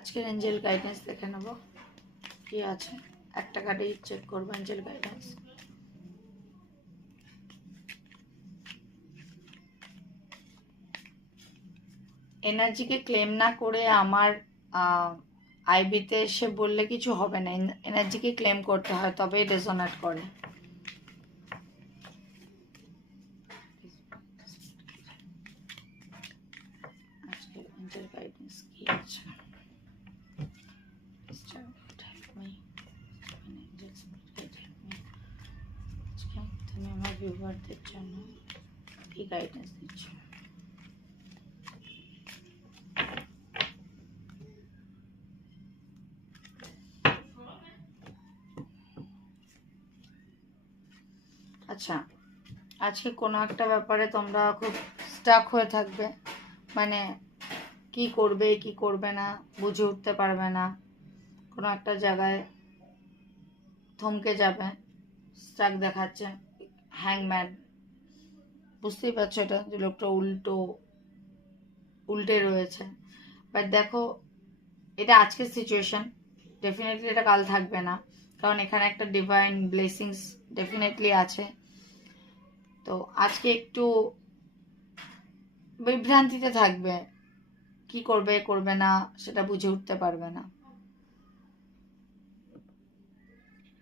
আজকের Angel guidance দেখে নেব কি আছে। একটা কার্ডে চেক করবো এঞ্জেল গাইডেন্স। এনার্জিকে ক্লেম না করে আমার আইবিতে এসে বললে কিছু হবে না। এনার্জিকে ক্লেম করতে হয়, তবেই রেজোনেট করে। আজকের এঞ্জেল গাইডেন্স কি আছে? তুমি আমার ভিউয়ারদের জন্য কি গাইডেন্স দিচ্ছ? আচ্ছা, আজকে কোনো একটা ব্যাপারে তোমরা খুব স্টাক হয়ে থাকবে, মানে কি করবে কি করবে না বুঝে উঠতে পারবে না, কোনো একটা জায়গায় থমকে যাবে, স্টাক দেখাচ্ছে। হ্যাংম্যান, বুঝতেই পারছো এটা যে লোকটা উল্টে রয়েছে। বাট দেখো, এটা আজকের সিচুয়েশন, ডেফিনেটলি এটা কাল থাকবে না, কারণ এখানে একটা ডিভাইন ব্লেসিংস ডেফিনেটলি আছে। তো আজকে একটু বিভ্রান্তিতে থাকবে, কি করবে করবে না সেটা বুঝে উঠতে পারবে না।